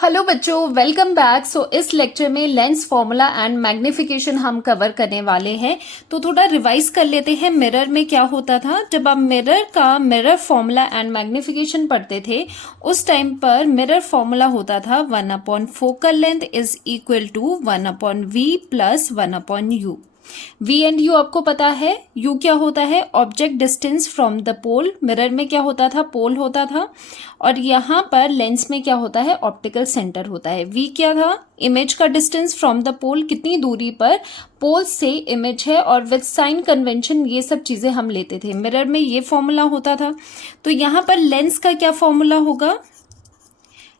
Hello बच्चों, welcome back. इस lecture में लेंस फॉर्मूला एंड मैग्निफिकेशन हम कवर करने वाले हैं। तो थोड़ा रिवाइज कर लेते हैं। मिरर में क्या होता था, जब आप मिरर फॉर्मूला एंड मैग्निफिकेशन पढ़ते थे उस टाइम पर मिरर फॉर्मूला होता था 1 focal length is equal to 1/v plus 1/u। v and u आपको पता है। u क्या होता है, object distance from the pole. Mirror में क्या होता था, पोल होता था। और यहाँ पर लेंस में क्या होता है, ऑप्टिकल सेंटर होता है। v क्या था, इमेज का डिस्टेंस फ्रॉम द पोल, कितनी दूरी पर पोल से इमेज है। और विद साइन कन्वेंशन ये सब चीजें हम लेते थे। मिरर में ये फॉर्मूला होता था। तो यहाँ पर लेंस का क्या फॉर्मूला होगा,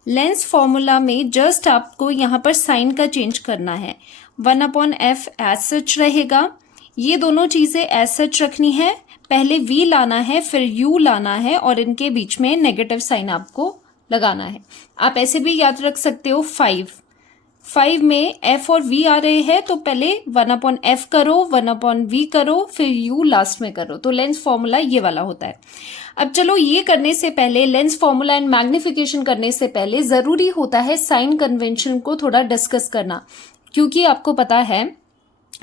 लेंस फॉर्मूला में जस्ट आपको यहाँ पर साइन का चेंज करना है। 1/f एज सच रहेगा। ये दोनों चीजें एज सच रखनी है। पहले v लाना है, फिर u लाना है, और इनके बीच में नेगेटिव साइन आपको लगाना है। आप ऐसे भी याद रख सकते हो 5 में f और v आ रहे हैं, तो पहले 1/f करो, 1/v करो, फिर u लास्ट में करो। तो लेंस फॉर्मूला ये वाला होता है। अब चलो, ये करने से पहले, लेंस फॉर्मूला एंड मैग्निफिकेशन करने से पहले जरूरी होता है साइन कन्वेंशन को थोड़ा डिस्कस करना। क्योंकि आपको पता है,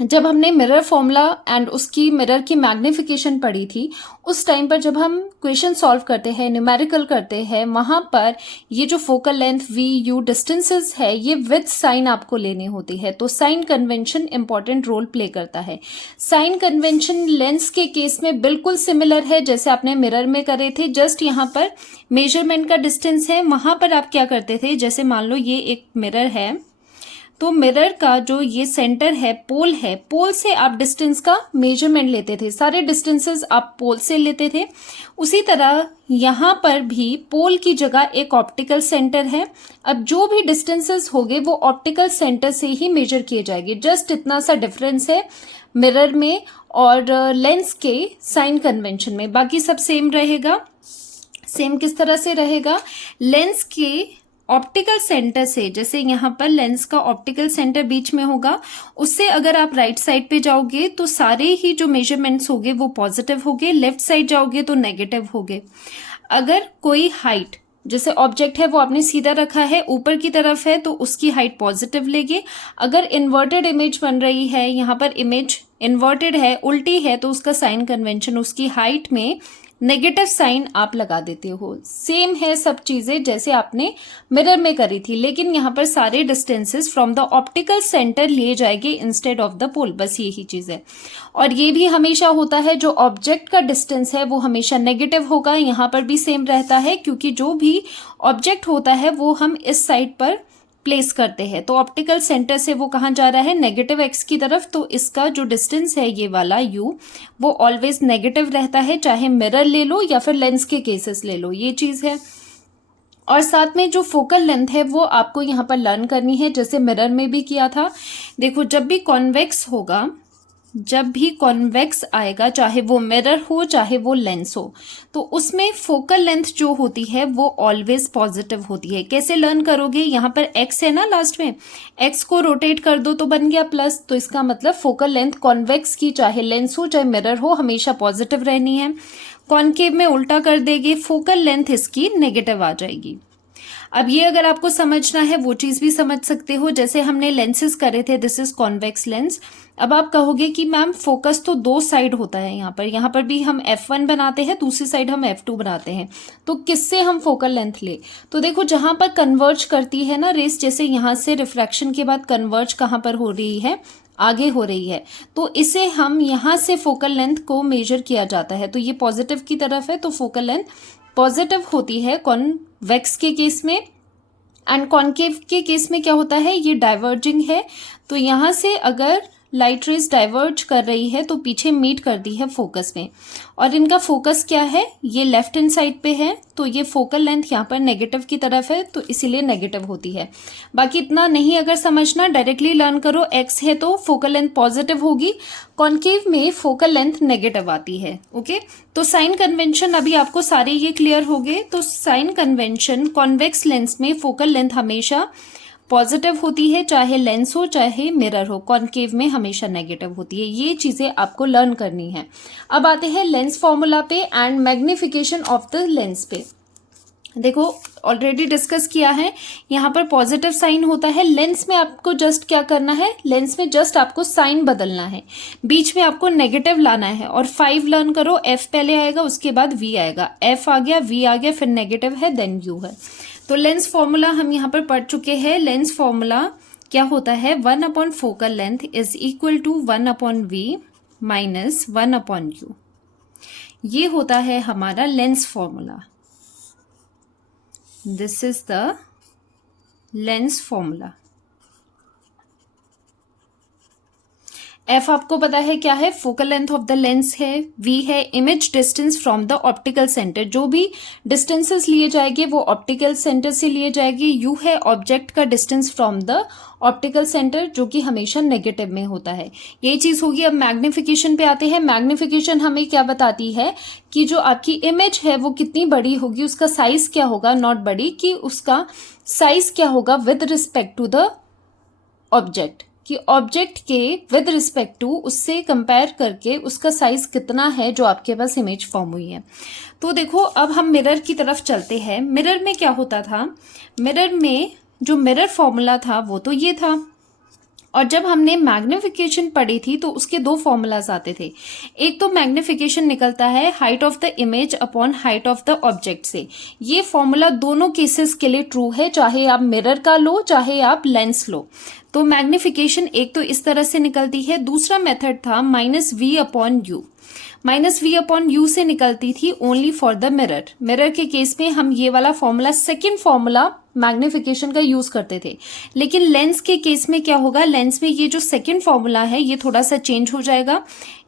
जब हमने मिरर फॉर्मूला एंड उसकी मिरर की मैग्निफिकेशन पढ़ी थी, उस टाइम पर जब हम क्वेश्चन सॉल्व करते हैं, न्यूमेरिकल करते हैं, वहां पर ये जो focal length v u distances है, ये विद साइन आपको लेनी होती है। तो sign convention important role play करता है। साइन कन्वेंशन लेंस के केस में बिल्कुल सिमिलर है जैसे आपने मिरर में करे थे। जस्ट यहाँ पर मेजरमेंट का डिस्टेंस है। वहां पर आप क्या करते थे, जैसे मान लो ये एक मिरर है, तो मिरर का जो ये सेंटर है, पोल से आप डिस्टेंस का मेजरमेंट लेते थे। सारे डिस्टेंसेस आप पोल से लेते थे। उसी तरह यहाँ पर भी पोल की जगह एक ऑप्टिकल सेंटर है। अब जो भी डिस्टेंसेस होंगे वो ऑप्टिकल सेंटर से ही मेजर किए जाएंगे। जस्ट इतना सा डिफरेंस है मिरर में और लेंस के साइन कन्वेंशन में। बाकी सब सेम रहेगा। सेम किस तरह से रहेगा, लेंस के ऑप्टिकल सेंटर से, जैसे यहाँ पर लेंस का ऑप्टिकल सेंटर बीच में होगा, उससे अगर आप राइट साइड पे जाओगे तो सारे ही जो मेजरमेंट्स होंगे वो पॉजिटिव होंगे, लेफ्ट साइड जाओगे तो नेगेटिव होंगे। अगर कोई हाइट, जैसे ऑब्जेक्ट है वो आपने सीधा रखा है, ऊपर की तरफ है, तो उसकी हाइट पॉजिटिव लेंगे। अगर इन्वर्टेड इमेज बन रही है, यहाँ पर इमेज इन्वर्टेड है, उल्टी है, तो उसका साइन कन्वेंशन उसकी हाइट में नेगेटिव साइन आप लगा देते हो। सेम है सब चीजें जैसे आपने मिरर में करी थी, लेकिन यहाँ पर सारे distances from the optical centre लिए जाएंगे इंस्टेड ऑफ द पोल। बस यही चीज है। और ये भी हमेशा होता है, जो ऑब्जेक्ट का डिस्टेंस है वो हमेशा नेगेटिव होगा। यहाँ पर भी सेम रहता है, क्योंकि जो भी ऑब्जेक्ट होता है वो हम इस साइड पर प्लेस करते हैं। तो ऑप्टिकल सेंटर से वो कहाँ जा रहा है, नेगेटिव एक्स की तरफ। तो इसका जो डिस्टेंस है ये वाला u, वो ऑलवेज नेगेटिव रहता है, चाहे मिरर ले लो या फिर लेंस के केसेस ले लो। ये चीज है। और साथ में जो फोकल लेंथ है वो आपको यहाँ पर लर्न करनी है, जैसे मिरर में भी किया था। देखो, जब भी कॉन्वेक्स होगा, जब भी कॉन्वेक्स आएगा, चाहे वो मिरर हो चाहे वो लेंस हो, तो उसमें फोकल लेंथ जो होती है वो ऑलवेज पॉजिटिव होती है। कैसे लर्न करोगे, यहाँ पर x है ना लास्ट में, x को रोटेट कर दो तो बन गया प्लस। तो इसका मतलब फोकल लेंथ कॉन्वेक्स की, चाहे लेंस हो चाहे मिरर हो, हमेशा पॉजिटिव रहनी है। कॉन्केव में उल्टा कर देंगे, फोकल लेंथ इसकी नेगेटिव आ जाएगी। अब ये अगर आपको समझना है वो चीज भी समझ सकते हो, जैसे हमने लेंसेज करे थे, दिस इज कॉन्वेक्स लेंस। अब आप कहोगे कि मैम फोकस तो दो साइड होता है, यहाँ पर भी हम f1 बनाते हैं, दूसरी साइड हम f2 बनाते हैं, तो किससे हम फोकल लेंथ ले। तो देखो, जहां पर कन्वर्ज करती है ना रेस, जैसे यहाँ से रिफ्रैक्शन के बाद कन्वर्ज कहाँ पर हो रही है, आगे हो रही है, तो इसे हम यहाँ से फोकल लेंथ को मेजर किया जाता है। तो ये पॉजिटिव की तरफ है, तो फोकल लेंथ पॉजिटिव होती है कॉन्वेक्स के केस में। एंड कॉन्केव के केस में क्या होता है, ये डाइवर्जिंग है। तो यहाँ से अगर लाइट रेज डाइवर्ज कर रही है तो पीछे मीट कर दी है फोकस में। और इनका फोकस क्या है, ये लेफ्ट हैंड साइड पे है, तो ये फोकल लेंथ यहाँ पर नेगेटिव की तरफ है, तो इसीलिए नेगेटिव होती है। बाकी इतना नहीं अगर समझना, डायरेक्टली लर्न करो। x है तो फोकल लेंथ पॉजिटिव होगी, कॉन्केव में फोकल लेंथ नेगेटिव आती है। ओके, तो साइन कन्वेंशन अभी आपको सारे ये क्लियर हो गए। तो साइन कन्वेंशन, कॉन्वेक्स लेंस में फोकल लेंथ हमेशा पॉजिटिव होती है, चाहे लेंस हो चाहे मिरर हो। कॉन्केव में हमेशा नेगेटिव होती है। ये चीजें आपको लर्न करनी है। अब आते हैं लेंस फॉर्मूला पे and magnification of the lens पे। देखो ऑलरेडी डिस्कस किया है, यहाँ पर पॉजिटिव साइन होता है। लेंस में आपको जस्ट क्या करना है, लेंस में जस्ट आपको साइन बदलना है, बीच में आपको नेगेटिव लाना है। और 5 लर्न करो, एफ पहले आएगा उसके बाद वी आएगा, एफ आ गया वी आ गया, फिर नेगेटिव है देन यू है। तो लेंस फॉर्मूला हम यहाँ पर पढ़ चुके हैं। लेंस फॉर्मूला क्या होता है, 1 focal length is equal to 1 V minus 1 U. ये होता है हमारा lens formula. This is the lens formula। F आपको पता है क्या है, focal length of the lens है। V है image distance from the optical centre, जो भी डिस्टेंसेस लिए जाएंगे वो ऑप्टिकल सेंटर से लिए जाएंगे। U है ऑब्जेक्ट का distance from the optical centre, जो कि हमेशा नेगेटिव में होता है। यही चीज होगी। अब मैग्निफिकेशन पे आते हैं। मैग्निफिकेशन हमें क्या बताती है कि जो आपकी इमेज है वो कितनी बड़ी होगी, उसका साइज क्या होगा, नॉट बड़ी, कि उसका साइज क्या होगा with respect to the object, कि ऑब्जेक्ट के विद रिस्पेक्ट टू उससे कंपेयर करके उसका साइज कितना है जो आपके पास इमेज फॉर्म हुई है। तो देखो अब हम मिरर की तरफ चलते हैं। मिरर में क्या होता था, मिरर में जो मिरर फॉर्मूला था वो तो ये था, और जब हमने मैग्निफिकेशन पढ़ी थी तो उसके 2 फॉर्मूलाज आते थे। एक तो मैग्निफिकेशन निकलता है height of the image upon height of the object से। ये फॉर्मूला दोनों केसेस के लिए ट्रू है, चाहे आप मिरर का लो चाहे आप लेंस लो। तो मैग्निफिकेशन एक तो इस तरह से निकलती है। दूसरा मेथड था minus V upon U. Minus V upon U से निकलती थी only for the mirror. Mirror के केस में हम ये वाला फॉर्मूला, सेकेंड फॉर्मूला मैग्निफिकेशन का यूज करते थे। लेकिन लेंस के केस में क्या होगा, लेंस में ये जो सेकेंड फॉर्मूला है ये थोड़ा सा चेंज हो जाएगा।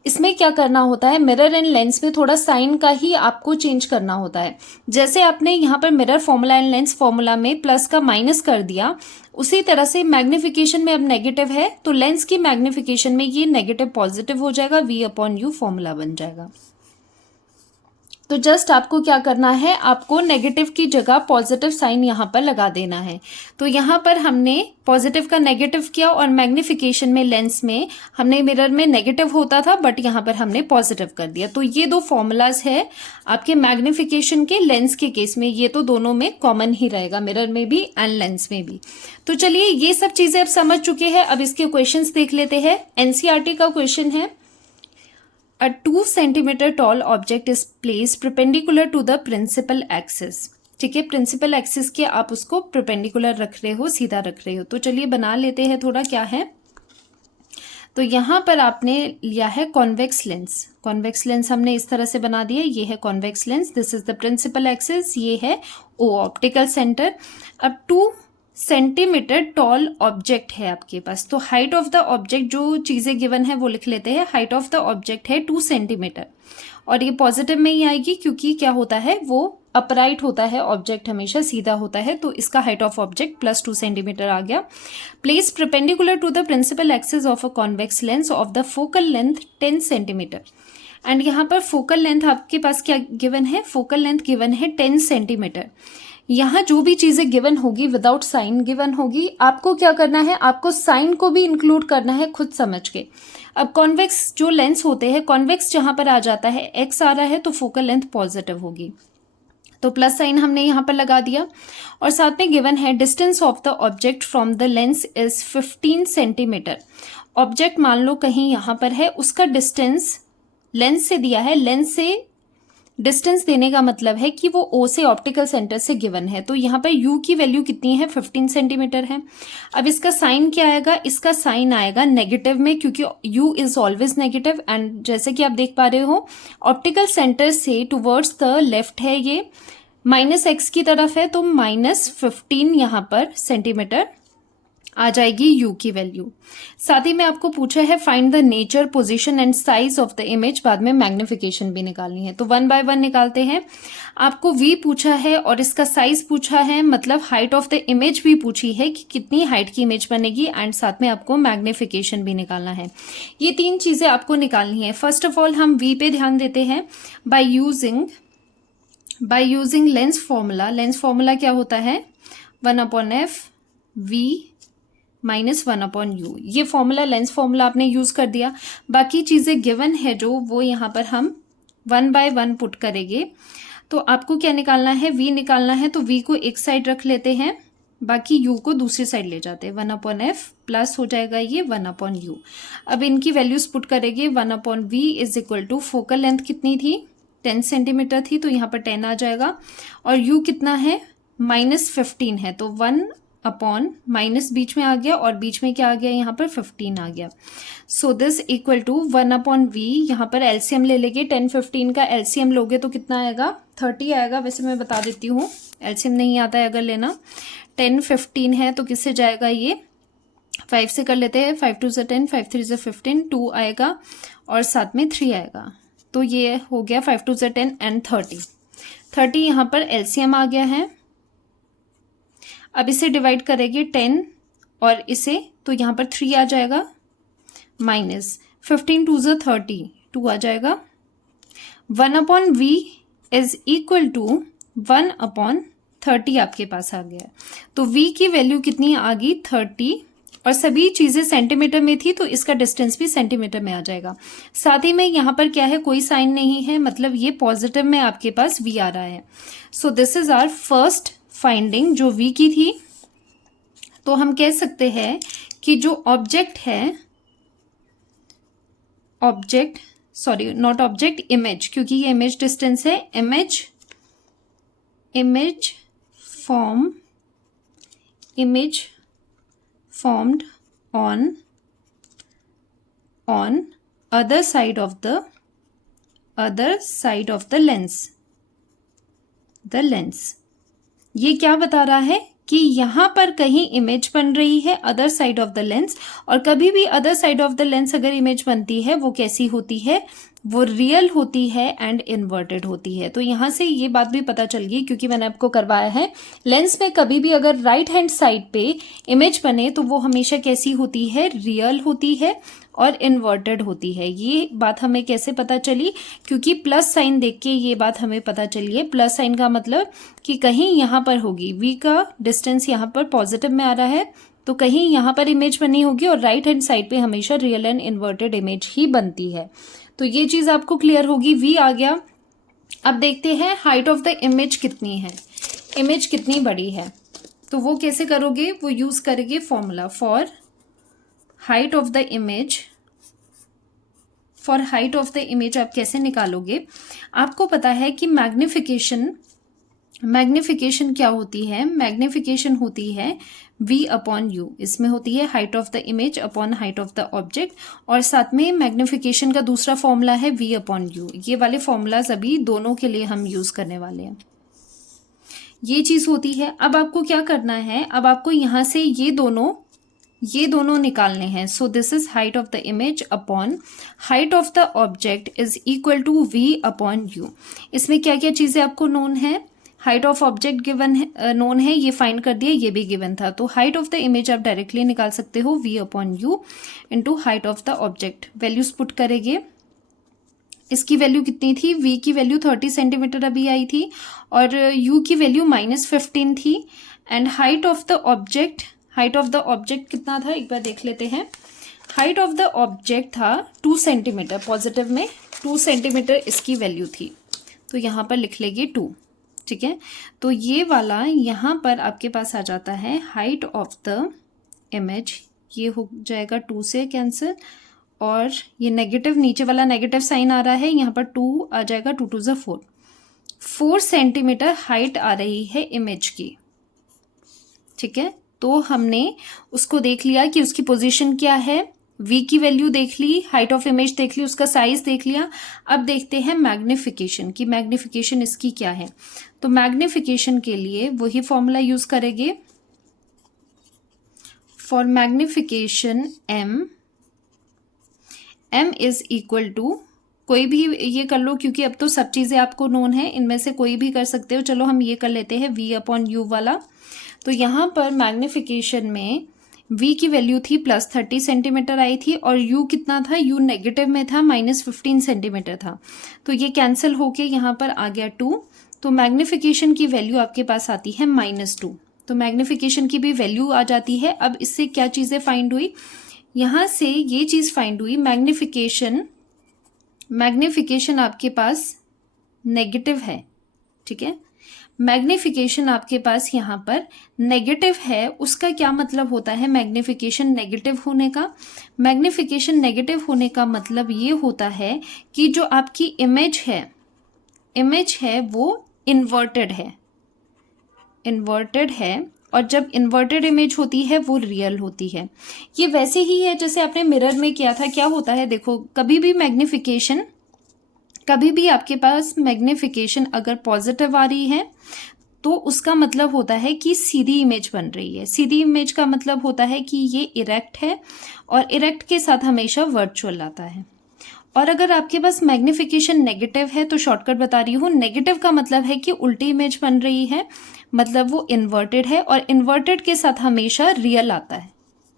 इसमें क्या करना होता है, मिरर एंड लेंस में थोड़ा साइन का ही आपको चेंज करना होता है। जैसे आपने यहाँ पर mirror formula and lens formula में प्लस का माइनस कर दिया, उसी तरह से मैग्निफिकेशन में अब नेगेटिव है तो लेंस की मैग्निफिकेशन में ये नेगेटिव पॉजिटिव हो जाएगा, वी अपॉन यू फॉर्मूला बन जाएगा। तो जस्ट आपको क्या करना है, आपको नेगेटिव की जगह पॉजिटिव साइन यहाँ पर लगा देना है। तो यहाँ पर हमने पॉजिटिव का नेगेटिव किया, और मैग्निफिकेशन में लेंस में हमने मिरर में नेगेटिव होता था बट यहाँ पर हमने पॉजिटिव कर दिया। तो ये 2 फॉर्मूलाज है आपके मैग्निफिकेशन के। लेंस के केस में ये तो दोनों में कॉमन ही रहेगा, मिरर में भी एंड लेंस में भी। तो चलिए ये सब चीजें अब समझ चुके हैं, अब इसके क्वेश्चंस देख लेते हैं। एनसीईआरटी का क्वेश्चन है, A 2 centimeter tall object is placed perpendicular to the principal axis। ठीक है, प्रिंसिपल एक्सिस के आप उसको परपेंडिकुलर रख रहे हो, सीधा रख रहे हो। तो चलिए बना लेते हैं थोड़ा क्या है। तो यहाँ पर आपने लिया है कॉन्वेक्स लेंस। कॉन्वेक्स लेंस हमने इस तरह से बना दिया, ये है convex lens, this is the principal axis, ये है ओ ऑप्टिकल सेंटर। अब 2 सेंटीमीटर टॉल ऑब्जेक्ट है आपके पास। तो हाइट ऑफ द ऑब्जेक्ट, जो चीजें गिवन है वो लिख लेते हैं। हाइट ऑफ द ऑब्जेक्ट है 2 सेंटीमीटर, और ये पॉजिटिव में ही आएगी क्योंकि क्या होता है, वो अपराइट होता है, ऑब्जेक्ट हमेशा सीधा होता है। तो इसका height of object plus 2 centimeter आ गया। Place perpendicular to the principal axis of a convex lens of the focal length 10 centimeter. And यहाँ पर फोकल लेंथ आपके पास क्या गिवन है, फोकल लेंथ गिवन है 10 सेंटीमीटर। यहाँ जो भी चीजें गिवन होगी विदाउट साइन गिवन होगी, आपको क्या करना है, आपको साइन को भी इंक्लूड करना है खुद समझ के। अब कॉन्वेक्स जो लेंस होते हैं, कॉन्वेक्स जहां पर आ जाता है, एक्स आ रहा है तो फोकल लेंथ पॉजिटिव होगी, तो प्लस साइन हमने यहाँ पर लगा दिया। और साथ में गिवन है distance of the object from the lens is 15 centimetre. Object मान लो कहीं यहाँ पर है, उसका डिस्टेंस लेंस से दिया है, लेंस से डिस्टेंस देने का मतलब है कि वो ओ से ऑप्टिकल सेंटर से गिवन है। तो यहाँ पर यू की वैल्यू कितनी है, 15 सेंटीमीटर है। अब इसका साइन क्या आएगा, इसका साइन आएगा नेगेटिव में, क्योंकि you is always negative. And जैसे कि आप देख पा रहे हो ऑप्टिकल सेंटर से टुवर्ड्स द लेफ्ट है, ये माइनस एक्स की तरफ है, तो -15 यहाँ पर सेंटीमीटर आ जाएगी यू की वैल्यू। साथ ही में आपको पूछा है find the nature, position and size of the image, बाद में मैग्निफिकेशन भी निकालनी है। तो 1 बाय 1 निकालते हैं। आपको वी पूछा है और इसका साइज पूछा है, मतलब हाइट ऑफ द इमेज भी पूछी है कि कितनी हाइट की इमेज बनेगी, एंड साथ में आपको मैग्निफिकेशन भी निकालना है। ये 3 चीजें आपको निकालनी है। फर्स्ट ऑफ ऑल हम वी पे ध्यान देते हैं। By using lens formula, lens formula क्या होता है, 1/f v -1/u। ये फॉर्मूला लेंस फॉर्मूला आपने यूज कर दिया। बाकी चीजें गिवन है जो, वो यहाँ पर हम 1 बाय 1 पुट करेंगे। तो आपको क्या निकालना है, v निकालना है। तो v को एक साइड रख लेते हैं, बाकी u को दूसरी साइड ले जाते हैं। 1/f प्लस हो जाएगा ये 1/u। अब इनकी वैल्यूज पुट करेंगे। 1/v is equal to focal length कितनी थी, 10 सेंटीमीटर थी, तो यहाँ पर 10 आ जाएगा। और u कितना है, -15 है, तो 1 अपॉन माइनस बीच में आ गया और बीच में क्या आ गया, यहाँ पर 15 आ गया। So this equal to 1/v। यहाँ पर एलसीएम ले लेंगे। 10 15 का एलसीएम लोगे तो कितना आएगा, 30 आएगा। वैसे मैं बता देती हूँ, एलसीएम नहीं आता है अगर लेना। 10 15 है तो किससे जाएगा ये, 5 से कर लेते हैं। 5 2 से 10, 5 3 से 15, 2 आएगा और साथ में 3 आएगा। तो ये हो गया 5 2 से 10 एंड 30 यहाँ पर एलसीएम आ गया है। अब इसे डिवाइड करेंगे 10 और इसे, तो यहाँ पर 3 आ जाएगा, माइनस 15 2 से 30, 2 आ जाएगा। 1/v इज इक्वल टू 1/30 आपके पास आ गया। तो v की वैल्यू कितनी आ गई, 30, और सभी चीजें सेंटीमीटर में थी तो इसका डिस्टेंस भी सेंटीमीटर में आ जाएगा। साथ ही में यहाँ पर क्या है, कोई साइन नहीं है, मतलब ये पॉजिटिव में आपके पास v आ रहा है। So this is our first finding जो v की थी। तो हम कह सकते हैं कि जो ऑब्जेक्ट है, object sorry not object, image, क्योंकि ये इमेज डिस्टेंस है, image formed on other side of the lens। ये क्या बता रहा है कि यहाँ पर कहीं इमेज बन रही है other side of the lens. और कभी भी other side of the lens अगर इमेज बनती है वो कैसी होती है, वो रियल होती है एंड इन्वर्टेड होती है। तो यहाँ से ये बात भी पता चल गई, क्योंकि मैंने आपको करवाया है, लेंस में कभी भी अगर राइट हैंड साइड पे इमेज बने तो वो हमेशा कैसी होती है, रियल होती है और इन्वर्टेड होती है। ये बात हमें कैसे पता चली, क्योंकि प्लस साइन देख के ये बात हमें पता चली है। प्लस साइन का मतलब कि कहीं यहाँ पर होगी, v का डिस्टेंस यहाँ पर पॉजिटिव में आ रहा है तो कहीं यहाँ पर इमेज बनी होगी, और राइट हैंड साइड पे हमेशा रियल एंड इन्वर्टेड इमेज ही बनती है। तो ये चीज आपको क्लियर होगी। v आ गया। अब देखते हैं हाइट ऑफ द इमेज कितनी है, इमेज कितनी बड़ी है। तो वो कैसे करोगे, वो यूज करेंगे formula for height of the image. For height of the image आप कैसे निकालोगे, आपको पता है कि मैग्निफिकेशन क्या होती है, मैग्निफिकेशन होती है v/u। इसमें होती है height of the image upon height of the object, और साथ में मैग्निफिकेशन का दूसरा फॉर्मूला है v/u। ये वाले फॉर्मूलाज अभी दोनों के लिए हम यूज करने वाले हैं। ये चीज होती है। अब आपको क्या करना है, अब आपको यहां से ये दोनों निकालने हैं। So this is height of the image upon height of the object is equal to v/u। इसमें क्या क्या चीजें आपको नोन है, हाइट ऑफ ऑब्जेक्ट गिवन है, नोन है, ये फाइंड कर दिया, ये भी गिवन था। तो हाइट ऑफ द इमेज आप डायरेक्टली निकाल सकते हो v/u into height of the object. Values put करेंगे। इसकी वैल्यू कितनी थी, v की वैल्यू 30 सेंटीमीटर अभी आई थी और u की वैल्यू -15 थी। And height of the object कितना था, एक बार देख लेते हैं। हाइट ऑफ द ऑब्जेक्ट था 2 सेंटीमीटर, पॉजिटिव में 2 सेंटीमीटर इसकी वैल्यू थी। तो यहाँ पर लिख लेंगे 2, ठीक है। तो ये वाला यहाँ पर आपके पास आ जाता है हाइट ऑफ द इमेज, ये हो जाएगा 2 से कैंसिल, और ये नेगेटिव, नीचे वाला नेगेटिव साइन आ रहा है, यहाँ पर 2 आ जाएगा, 2 2 4, 4 सेंटीमीटर हाइट आ रही है इमेज की, ठीक है। तो हमने उसको देख लिया कि उसकी पोजीशन क्या है, v की वैल्यू देख ली, हाइट ऑफ इमेज देख ली, उसका साइज देख लिया। अब देखते हैं मैग्निफिकेशन की, मैग्निफिकेशन इसकी क्या है। तो मैग्निफिकेशन के लिए वही फॉर्मूला यूज करेंगे। For magnification m is equal to, कोई भी ये कर लो क्योंकि अब तो सब चीजें आपको नोन है, इनमें से कोई भी कर सकते हो। चलो हम ये कर लेते हैं v/u वाला। तो यहाँ पर मैग्निफिकेशन में v की वैल्यू थी +30 सेंटीमीटर आई थी, और u कितना था, u नेगेटिव में था, -15 सेंटीमीटर था। तो ये कैंसिल होके यहाँ पर आ गया 2। तो मैग्निफिकेशन की वैल्यू आपके पास आती है -2। तो मैग्निफिकेशन की भी वैल्यू आ जाती है। अब इससे क्या चीजें फाइंड हुई, यहाँ से ये चीज फाइंड हुई, मैग्निफिकेशन आपके पास नेगेटिव है, ठीक है। मैग्निफिकेशन आपके पास यहाँ पर नेगेटिव है, उसका क्या मतलब होता है मैग्निफिकेशन नेगेटिव होने का? मैग्निफिकेशन नेगेटिव होने का मतलब ये होता है कि जो आपकी इमेज है वो इन्वर्टेड है, और जब इन्वर्टेड इमेज होती है वो रियल होती है। ये वैसे ही है जैसे आपने मिरर में किया था। क्या होता है देखो, कभी भी आपके पास मैग्निफिकेशन अगर पॉजिटिव आ रही है तो उसका मतलब होता है कि सीधी इमेज बन रही है। सीधी इमेज का मतलब होता है कि ये इरेक्ट है, और इरेक्ट के साथ हमेशा वर्चुअल आता है। और अगर आपके पास मैग्निफिकेशन नेगेटिव है तो शॉर्टकट बता रही हूँ, नेगेटिव का मतलब है कि उल्टी इमेज बन रही है, मतलब वो इन्वर्टेड है, और इन्वर्टेड के साथ हमेशा रियल आता है।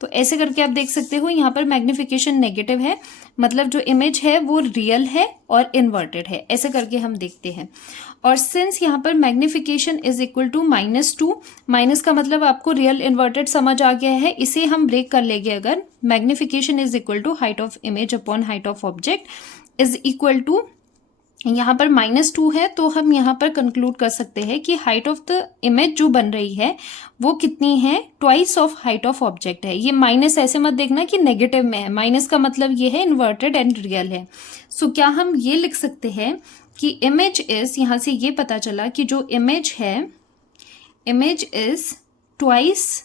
तो ऐसे करके आप देख सकते हो यहाँ पर मैग्निफिकेशन नेगेटिव है, मतलब जो इमेज है वो रियल है और इन्वर्टेड है। ऐसे करके हम देखते हैं। और सिंस यहाँ पर magnification is equal to -2, minus का मतलब आपको रियल इन्वर्टेड समझ आ गया है, इसे हम ब्रेक कर लेंगे। अगर magnification is equal to height of image upon height of object is equal to, यहाँ पर -2 है, तो हम यहाँ पर कंक्लूड कर सकते हैं कि हाइट ऑफ द इमेज जो बन रही है वो कितनी है, twice of height of object है। ये माइनस ऐसे मत देखना कि नेगेटिव में है, माइनस का मतलब ये है इन्वर्टेड एंड रियल है। सो क्या हम ये लिख सकते हैं कि इमेज इज, यहाँ से ये पता चला कि जो इमेज है, इमेज इज ट्वाइस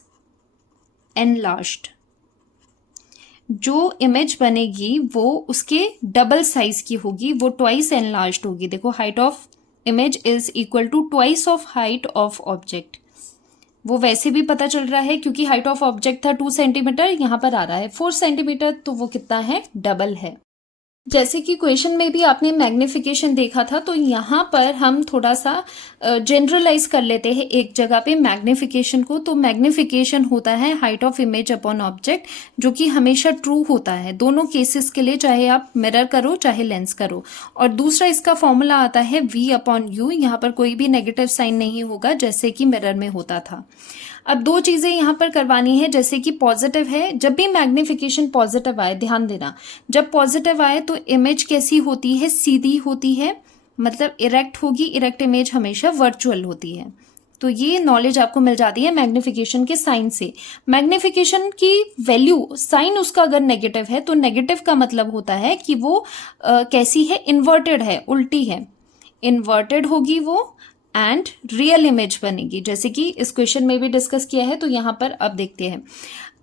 एनलार्ज्ड। जो इमेज बनेगी वो उसके डबल साइज की होगी, वो ट्वाइस एनलार्ज्ड होगी। देखो, height of image is equal to twice of height of object. वो वैसे भी पता चल रहा है क्योंकि हाइट ऑफ ऑब्जेक्ट था 2 सेंटीमीटर, यहाँ पर आ रहा है 4 सेंटीमीटर, तो वो कितना है, डबल है। जैसे कि क्वेश्चन में भी आपने मैग्निफिकेशन देखा था, तो यहाँ पर हम थोड़ा सा जनरलाइज कर लेते हैं एक जगह पे मैग्निफिकेशन को। तो मैग्निफिकेशन होता है height of image upon object, जो कि हमेशा ट्रू होता है दोनों केसेस के लिए, चाहे आप मिरर करो चाहे लेंस करो। और दूसरा इसका फॉर्मूला आता है V/U, यहाँ पर कोई भी नेगेटिव साइन नहीं होगा जैसे कि मिरर में होता था। अब 2 चीजें यहाँ पर करवानी है, जैसे कि पॉजिटिव है, जब भी मैग्निफिकेशन पॉजिटिव आए, ध्यान देना, जब पॉजिटिव आए तो इमेज कैसी होती है, सीधी होती है, मतलब इरेक्ट होगी। इरेक्ट इमेज हमेशा वर्चुअल होती है। तो ये नॉलेज आपको मिल जाती है मैग्निफिकेशन के साइन से। मैग्निफिकेशन की वैल्यू, साइन उसका अगर नेगेटिव है तो नेगेटिव का मतलब होता है कि वो कैसी है, इन्वर्टेड है, उल्टी है, इन्वर्टेड होगी वो, एंड रियल इमेज बनेगी, जैसे कि इस क्वेश्चन में भी डिस्कस किया है। तो यहाँ पर अब देखते हैं।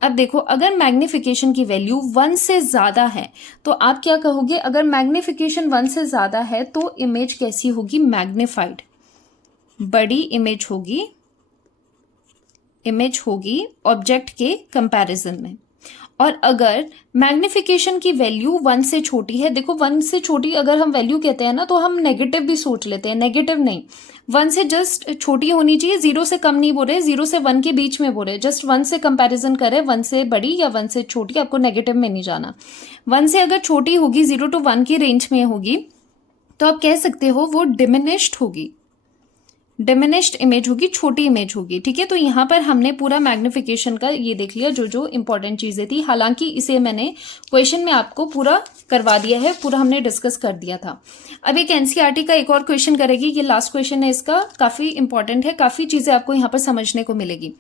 अब देखो, अगर मैग्निफिकेशन की वैल्यू 1 से ज्यादा है तो आप क्या कहोगे, अगर मैग्निफिकेशन 1 से ज्यादा है तो इमेज कैसी होगी, मैग्निफाइड, बड़ी इमेज होगी ऑब्जेक्ट के कंपैरिजन में। और अगर मैग्निफिकेशन की वैल्यू 1 से छोटी है, देखो 1 से छोटी अगर हम वैल्यू कहते हैं ना तो हम नेगेटिव भी सोच लेते हैं, नेगेटिव नहीं, 1 से जस्ट छोटी होनी चाहिए, 0 से कम नहीं बोल रहे, 0 से 1 के बीच में बोल रहे, जस्ट 1 से कंपैरिजन करें, 1 से बड़ी या 1 से छोटी, आपको नेगेटिव में नहीं जाना। 1 से अगर छोटी होगी, 0 to 1 की रेंज में होगी, तो आप कह सकते हो वो डिमिनिश्ड होगी, डिमिनिश्ड इमेज होगी, छोटी इमेज होगी। ठीक है, तो यहाँ पर हमने पूरा मैग्निफिकेशन का ये देख लिया, जो जो इंपॉर्टेंट चीजें थी। हालांकि इसे मैंने क्वेश्चन में आपको पूरा करवा दिया है, पूरा हमने डिस्कस कर दिया था। अब एक एनसीईआरटी का एक और क्वेश्चन करेगी, ये लास्ट क्वेश्चन है इसका, काफी इंपॉर्टेंट है, काफी चीजें आपको यहाँ पर समझने को मिलेगी।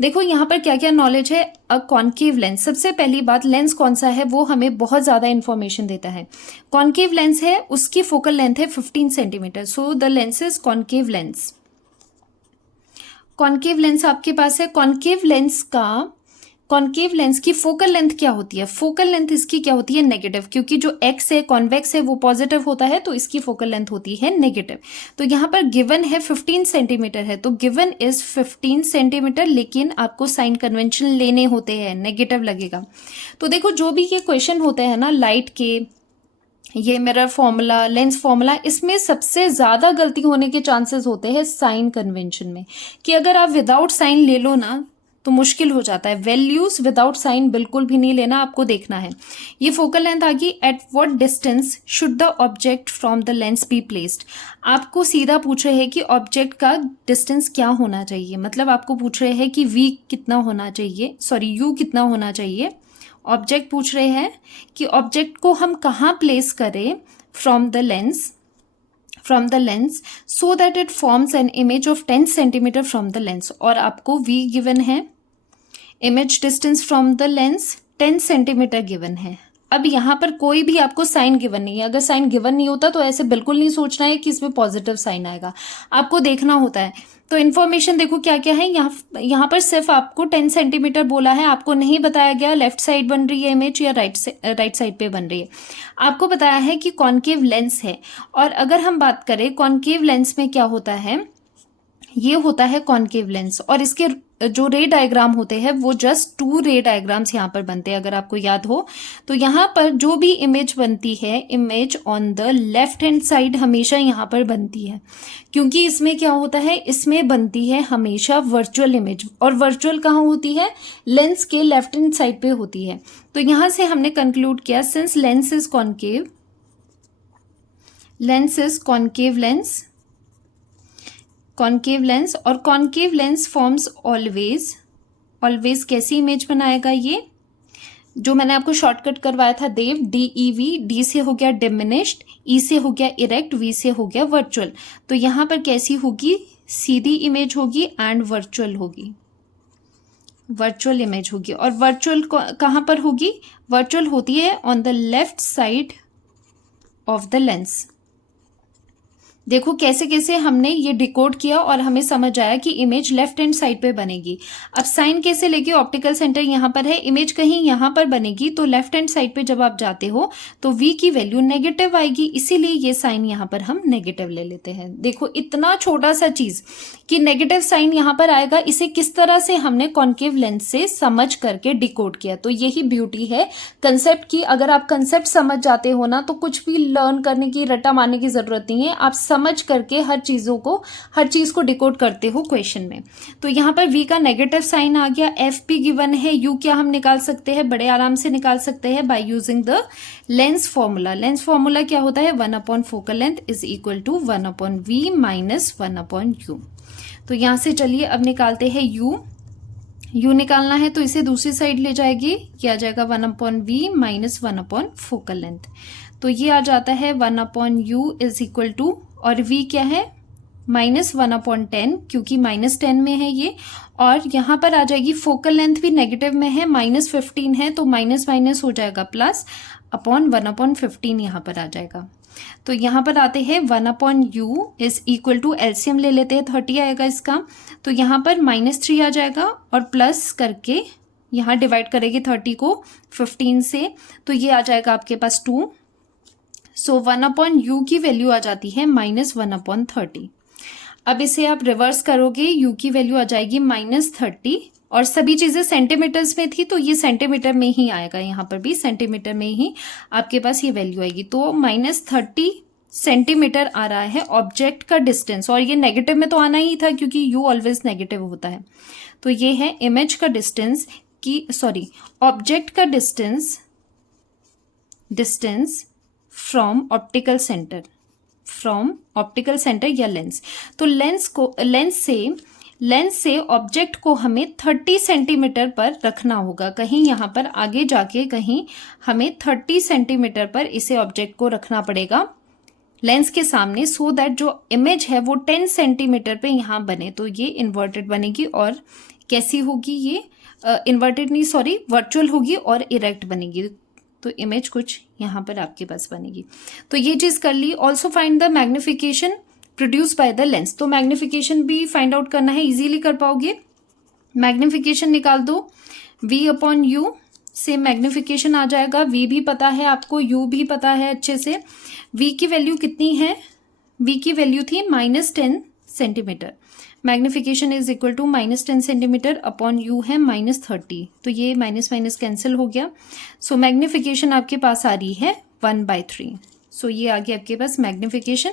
देखो यहाँ पर क्या क्या नॉलेज है। अ कॉन्केव लेंस, सबसे पहली बात, लेंस कौन सा है वो हमें बहुत ज्यादा इंफॉर्मेशन देता है। कॉन्केव लेंस है, उसकी फोकल लेंथ है 15 centimetre, so the lens is concave lens. Concave lens आपके पास है। कॉन्केव लेंस की फोकल लेंथ क्या होती है, फोकल लेंथ इसकी क्या होती है, नेगेटिव, क्योंकि जो एक्स है, कॉन्वेक्स है, वो पॉजिटिव होता है, तो इसकी फोकल लेंथ होती है नेगेटिव। तो यहाँ पर गिवन है 15 सेंटीमीटर है, तो गिवन इज 15 सेंटीमीटर, लेकिन आपको साइन कन्वेंशन लेने होते हैं, नेगेटिव लगेगा। तो देखो, जो भी ये क्वेश्चन होते हैं ना, लाइट के, ये मिरर फॉर्मूला, लेंस फॉर्मूला, इसमें सबसे ज्यादा गलती होने के चांसेस होते हैं साइन कन्वेंशन में, कि अगर आप विदाउट साइन ले लो ना तो मुश्किल हो जाता है। वैल्यूज विदाउट साइन बिल्कुल भी नहीं लेना, आपको देखना है। ये फोकल लेंथ आ गई, at what distance should the object from the lens be placed. आपको सीधा पूछ रहे हैं कि ऑब्जेक्ट का डिस्टेंस क्या होना चाहिए, मतलब आपको पूछ रहे हैं कि v कितना होना चाहिए, सॉरी u कितना होना चाहिए। ऑब्जेक्ट पूछ रहे हैं कि ऑब्जेक्ट को हम कहाँ प्लेस करें from the lens, from the lens so that it forms an image of 10 centimetre from the lens. और आपको v गिवन है, image distance from the lens 10 centimetre given है। अब यहाँ पर कोई भी आपको साइन गिवन नहीं है। अगर साइन गिवन नहीं होता तो ऐसे बिल्कुल नहीं सोचना है कि इसमें पॉजिटिव साइन आएगा, आपको देखना होता है। तो इन्फॉर्मेशन देखो क्या क्या है, यहाँ पर सिर्फ आपको 10 सेंटीमीटर बोला है, आपको नहीं बताया गया लेफ्ट साइड बन रही है इमेज या राइट साइड पे बन रही है। आपको बताया है कि कॉन्केव लेंस है। और अगर हम बात करें कॉन्केव लेंस में क्या होता है, ये होता है कॉन्केव लेंस। और इसके जो रे डायग्राम होते हैं वो जस्ट 2 रे डायग्राम्स यहाँ पर बनते हैं। अगर आपको याद हो तो यहाँ पर जो भी इमेज बनती है, image on the left hand side हमेशा यहाँ पर बनती है, क्योंकि इसमें क्या होता है, इसमें बनती है हमेशा वर्चुअल इमेज। और वर्चुअल कहाँ होती है, लेंस के लेफ्ट हैंड साइड पे होती है। तो यहाँ से हमने कंक्लूड किया since lens is concave, lens is concave lens, concave lens, और concave lens forms always, always कैसी इमेज बनाएगा, ये जो मैंने आपको शॉर्टकट करवाया था देव, DEV, D से हो गया डिमिनिश्ड, E से हो गया इरेक्ट, V से हो गया वर्चुअल। तो यहाँ पर कैसी होगी, सीधी इमेज होगी एंड वर्चुअल होगी, वर्चुअल इमेज होगी। और वर्चुअल कहाँ पर होगी, वर्चुअल होती है on the left side of the lens. देखो कैसे कैसे हमने ये डिकोड किया और हमें समझ आया कि इमेज लेफ्ट हैंड साइड पे बनेगी। अब साइन कैसे लेके, ऑप्टिकल सेंटर यहाँ पर है, इमेज कहीं यहाँ पर बनेगी, तो लेफ्ट हैंड साइड पे जब आप जाते हो तो v की वैल्यू नेगेटिव आएगी, इसीलिए ये साइन यहाँ पर हम नेगेटिव ले लेते हैं। देखो इतना छोटा सा चीज कि नेगेटिव साइन यहाँ पर आएगा, इसे किस तरह से हमने कॉन्केव लेंस से समझ करके डिकोड किया। तो यही ब्यूटी है कंसेप्ट की। अगर आप कंसेप्ट समझ जाते हो ना तो कुछ भी लर्न करने की, रट्टा मारने की जरूरत नहीं है, आप समझ करके हर चीज को डिकोड करते हो क्वेश्चन में। तो यहाँ पर v का नेगेटिव साइन आ गया, एफ भी गिवन है, u क्या हम निकाल सकते हैं, बड़े आराम से निकाल सकते हैं by using the lens formula. Lens formula क्या होता है, 1 focal length is equal to 1 v minus 1 u। तो यहाँ से चलिए अब निकालते हैं u निकालना है तो इसे दूसरी साइड ले जाएगी, क्या आ जाएगा 1 v माइनस 1 फोकल लेंथ। तो ये आ जाता है 1 u इज इक्वल टू, और v क्या है माइनस 1/10, क्योंकि -10 में है ये। और यहाँ पर आ जाएगी फोकल लेंथ भी नेगेटिव में है, -15 है, तो माइनस माइनस हो जाएगा प्लस, अपॉन 1/15 यहाँ पर आ जाएगा। तो यहाँ पर आते हैं 1/u is equal to, LCM ले लेते हैं, 30 आएगा इसका। तो यहाँ पर -3 आ जाएगा और प्लस करके यहाँ डिवाइड करेंगे 30 को 15 से, तो ये आ जाएगा आपके पास 2। सो 1/u की वैल्यू आ जाती है -1/30। अब इसे आप रिवर्स करोगे, u की वैल्यू आ जाएगी -30, और सभी चीजें सेंटीमीटर्स में थी तो ये सेंटीमीटर में ही आएगा, यहाँ पर भी सेंटीमीटर में ही आपके पास ये वैल्यू आएगी। तो -30 सेंटीमीटर आ रहा है ऑब्जेक्ट का डिस्टेंस, और ये नेगेटिव में तो आना ही था क्योंकि u ऑलवेज नेगेटिव होता है। तो ये है इमेज का डिस्टेंस की, सॉरी ऑब्जेक्ट का डिस्टेंस फ्रॉम ऑप्टिकल सेंटर या लेंस। तो लेंस से ऑब्जेक्ट को हमें 30 सेंटीमीटर पर रखना होगा, कहीं यहाँ पर आगे जाके कहीं हमें 30 सेंटीमीटर पर इसे ऑब्जेक्ट को रखना पड़ेगा लेंस के सामने, सो दैट जो इमेज है वो 10 सेंटीमीटर पे यहाँ बने। तो ये इन्वर्टेड बनेगी, और कैसी होगी ये, इन्वर्टेड नहीं सॉरी वर्चुअल होगी और इरेक्ट बनेगी। तो इमेज कुछ यहाँ पर आपके पास बनेगी। तो ये चीज कर ली। Also find the magnification produce by the lens. तो मैग्निफिकेशन भी फाइंड आउट करना है, इजीली कर पाओगे। मैग्निफिकेशन निकाल दो, v/u से मैग्निफिकेशन आ जाएगा। v भी पता है आपको, u भी पता है अच्छे से। v की वैल्यू कितनी है, v की वैल्यू थी -10 centimetre, magnification is equal to -10 centimetre upon u है -30, तो ये माइनस माइनस कैंसिल हो गया। सो मैग्निफिकेशन आपके पास आ रही है 1/3। सो ये आ गया आपके पास मैग्निफिकेशन।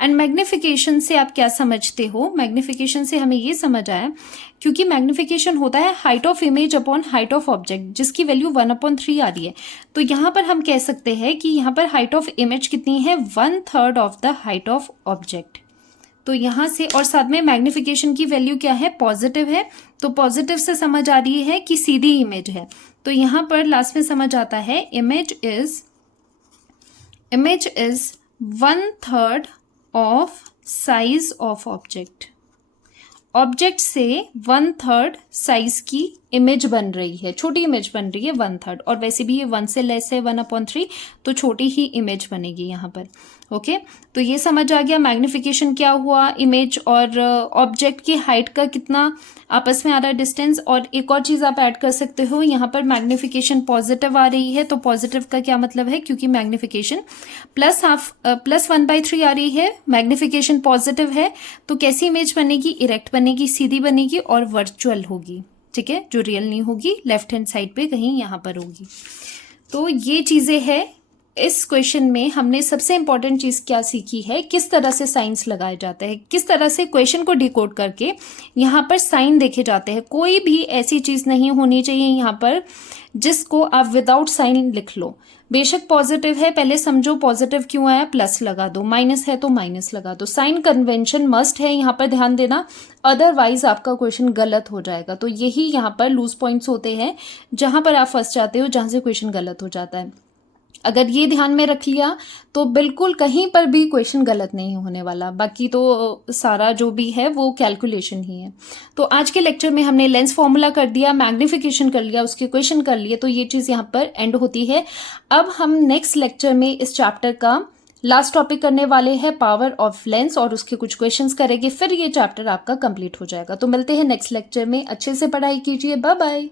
एंड मैग्निफिकेशन से आप क्या समझते हो, मैग्निफिकेशन से हमें ये समझ आया, क्योंकि मैग्निफिकेशन होता है height of image upon height of object, जिसकी वैल्यू 1/3 आ रही है। तो यहाँ पर हम कह सकते हैं कि यहाँ पर हाइट ऑफ इमेज कितनी है, 1/3 of the height of object. तो यहाँ से, और साथ में मैग्निफिकेशन की वैल्यू क्या है, पॉजिटिव है, तो पॉजिटिव से समझ आ रही है कि सीधी इमेज है। तो यहाँ पर लास्ट में समझ आता है image is 1/3 of size of object. Object से 1/3 साइज की इमेज बन रही है, छोटी इमेज बन रही है 1/3, और वैसे भी ये 1 से लेस है 1/3, तो छोटी ही इमेज बनेगी यहाँ पर। ओके, तो ये समझ आ गया मैग्निफिकेशन क्या हुआ, इमेज और ऑब्जेक्ट की हाइट का कितना आपस में आ रहा है डिस्टेंस। और एक और चीज़ आप ऐड कर सकते हो, यहाँ पर मैग्निफिकेशन पॉजिटिव आ रही है, तो पॉजिटिव का क्या मतलब है, क्योंकि मैग्निफिकेशन +1/3 आ रही है, मैग्निफिकेशन पॉजिटिव है, तो कैसी इमेज बनेगी, इरेक्ट बनेगी, सीधी बनेगी और वर्चुअल होगी। ठीक है, जो रियल नहीं होगी, लेफ्ट हैंड साइड पे कहीं यहाँ पर होगी। तो ये चीज़ें हैं। इस क्वेश्चन में हमने सबसे इंपॉर्टेंट चीज़ क्या सीखी है, किस तरह से साइंस लगाए जाते हैं, किस तरह से क्वेश्चन को डिकोड करके यहाँ पर साइन देखे जाते हैं। कोई भी ऐसी चीज़ नहीं होनी चाहिए यहाँ पर जिसको आप विदाउट साइन लिख लो। बेशक पॉजिटिव है, पहले समझो पॉजिटिव क्यों आया, प्लस लगा दो, माइनस है तो माइनस लगा दो। साइन कन्वेंशन मस्ट है, यहाँ पर ध्यान देना, अदरवाइज आपका क्वेश्चन गलत हो जाएगा। तो यही यहाँ पर लूज पॉइंट्स होते हैं, जहाँ पर आप फंस जाते हो, जहाँ से क्वेश्चन गलत हो जाता है। अगर ये ध्यान में रख लिया तो बिल्कुल कहीं पर भी क्वेश्चन गलत नहीं होने वाला। बाकी तो सारा जो भी है वो कैलकुलेशन ही है। तो आज के लेक्चर में हमने लेंस फॉर्मूला कर दिया, मैग्निफिकेशन कर लिया, उसके क्वेश्चन कर लिए, तो ये चीज़ यहाँ पर एंड होती है। अब हम नेक्स्ट लेक्चर में इस चैप्टर का लास्ट टॉपिक करने वाले हैं, पावर ऑफ लेंस, और उसके कुछ क्वेश्चंस करेंगे, फिर ये चैप्टर आपका कंप्लीट हो जाएगा। तो मिलते हैं नेक्स्ट लेक्चर में, अच्छे से पढ़ाई कीजिए, बाय बाय।